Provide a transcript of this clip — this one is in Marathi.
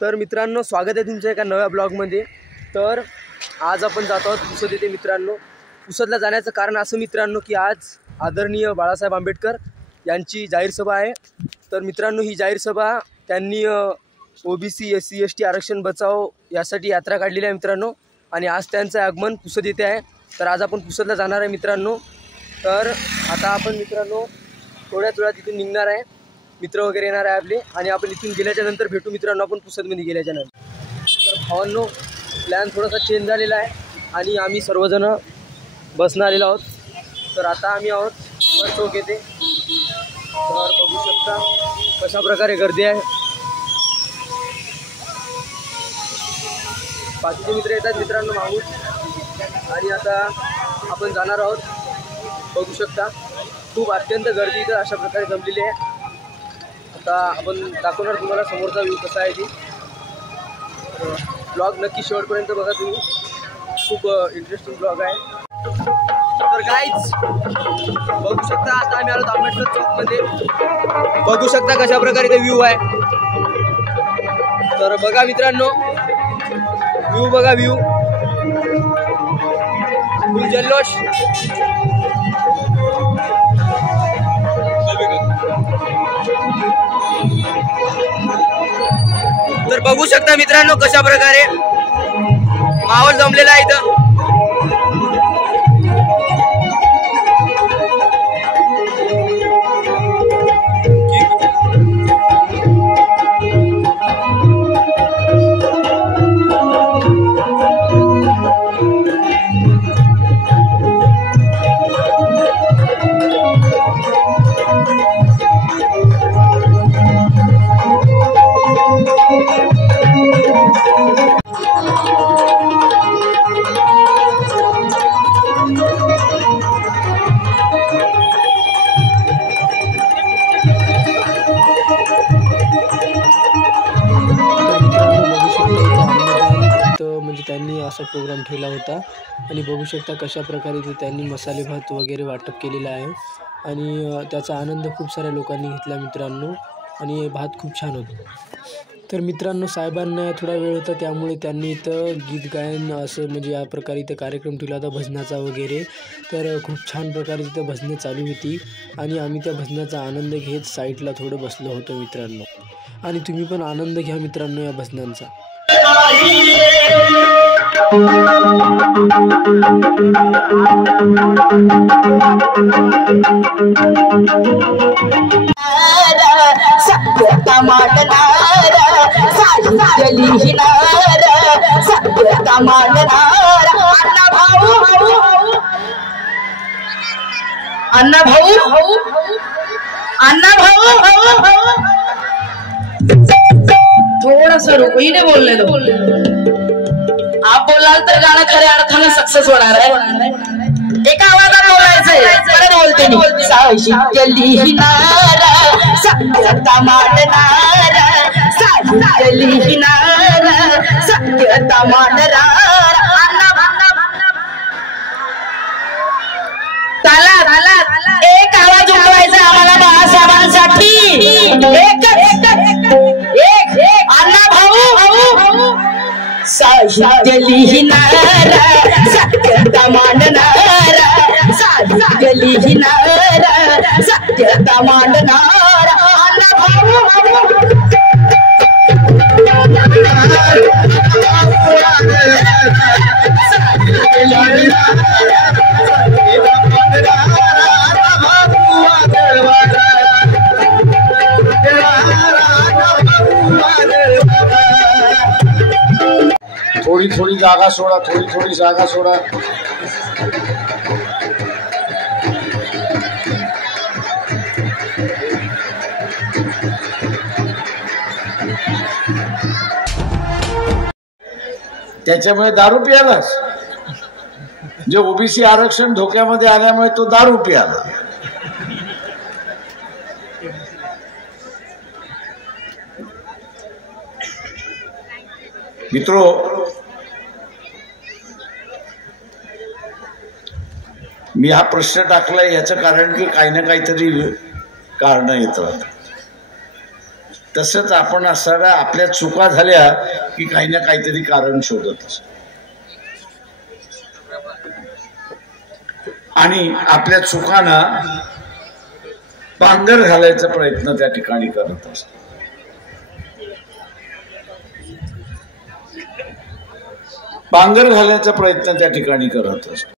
तर मित्रांनो, स्वागत आहे तुमच्या एका नव्या ब्लॉगमध्ये। तर आज आपण जात आहोत पुसद येथे मित्रांनो। पुसदला जाण्याचं कारण असं मित्रांनो की आज आदरणीय बाळासाहेब आंबेडकर यांची जाहीर सभा आहे। तर मित्रांनो, ही जाहीर सभा त्यांनी ओबीसी SC ST आरक्षण बचाव यासाठी यात्रा काढलेली आहे मित्रांनो। आणि आज त्यांचं आगमन पुसद येथे आहे। तर आज आपण पुसदला जाणार आहे मित्रांनो। तर आता आपण मित्रांनो थोड्याच वेळात इथून निघणार आहे। मित्र वगैरे येणार आहे आपले आणि आपण इथून गेल्याच्या नंतर भेटू मित्रांनो आपण पुसदमध्ये गेल्याच्या नंतर। तर भावांनो, प्लॅन थोडासा चेंज झालेला आहे आणि आम्ही सर्वजण बसनं आलेलो आहोत। तर आता आम्ही आहोत बस चौक येथे। तर बघू शकता कशा प्रकारे गर्दी आहे। बाकीचे मित्र येतात मित्रांनो मागून आणि आता आपण जाणार आहोत। बघू शकता खूप अत्यंत गर्दी इथं अशा प्रकारे जमलेली आहे। आता आपण दाखवणार तुम्हाला समोरचा व्ह्यू कसा आहे ती। ब्लॉग नक्की शेवटपर्यंत बघा तुम्ही, खूप इंटरेस्टिंग ब्लॉग आहे। तर गाईज बघू शकता आता आम्ही आलो आंबेडकर चौकमध्ये। बघू शकता कशा प्रकारे ते व्ह्यू आहे। तर बघा मित्रांनो, व्ह्यू बघा, व्ह्यू फुल जल्लोष। तर बघू शकता मित्रांनो कशा प्रकारे माहोल जमलेला आहे इथं। त्यांनी असा प्रोग्राम ठेवला होता आणि बघू शकता कशा प्रकारे ते त्यांनी मसाले भात वगैरे वाटप केलेला आहे आणि त्याचा आनंद खूप साऱ्या लोकांनी घेतला मित्रांनो। आणि भात खूप छान होतं। तर मित्रांनो, साहेबांना थोडा वेळ होता त्यामुळे त्यांनी इथं गीत गायन असं म्हणजे या प्रकारे इथं कार्यक्रम ठेवला होता भजनाचा वगैरे। तर खूप छान प्रकारे तिथं भजनं चालू होती आणि आम्ही त्या भजनाचा आनंद घेत साईडला थोडं बसलो होतो मित्रांनो। आणि तुम्ही पण आनंद घ्या मित्रांनो या भजनांचा। सत्यता मांडणार साहित्य लिहिणार सत्यता मांडणार अण्णा भाऊ अण्णा भाऊ थोड़ा सा रुको, इन्हें बोलने दो। आप बोलाल तर गाणं खऱ्या अर्थाने सक्सेस होणार आहे। एका आवाजात बोलायचंय, परत बोलते मी। साहित्य लिहिणार सत्यता मांडणार साहित्य लिहिणार सत्यता मांडणार एक आवाज उठवायचा आम्हाला बाळासाहेबांसाठी। एक अण्णा भाऊ साहित्य लिहिणार सत्यता मांडणार साहित्य लिहिणार सत्यता मांडणार अण्णा भाऊ थोड़ी थोड़ी जागा सोडा, थोड़ी थोड़ी जागा सोडा। त्याच्यामुळे दारू प्यालास, जे ओबीसी आरक्षण धोक्यामध्ये आल्यामुळे तो दारू प्याला। मित्रो, मी हा प्रश्न टाकलाय याचं कारण की काही ना काहीतरी कारण येतात। तसंच आपण असणाऱ्या आपल्या चुका झाल्या की काही ना काहीतरी कारण शोधत असतो आणि आपल्या चुकांना पांघर घालायचा प्रयत्न त्या ठिकाणी करत असतो. पांघर घालायचा प्रयत्न त्या ठिकाणी करत असतो.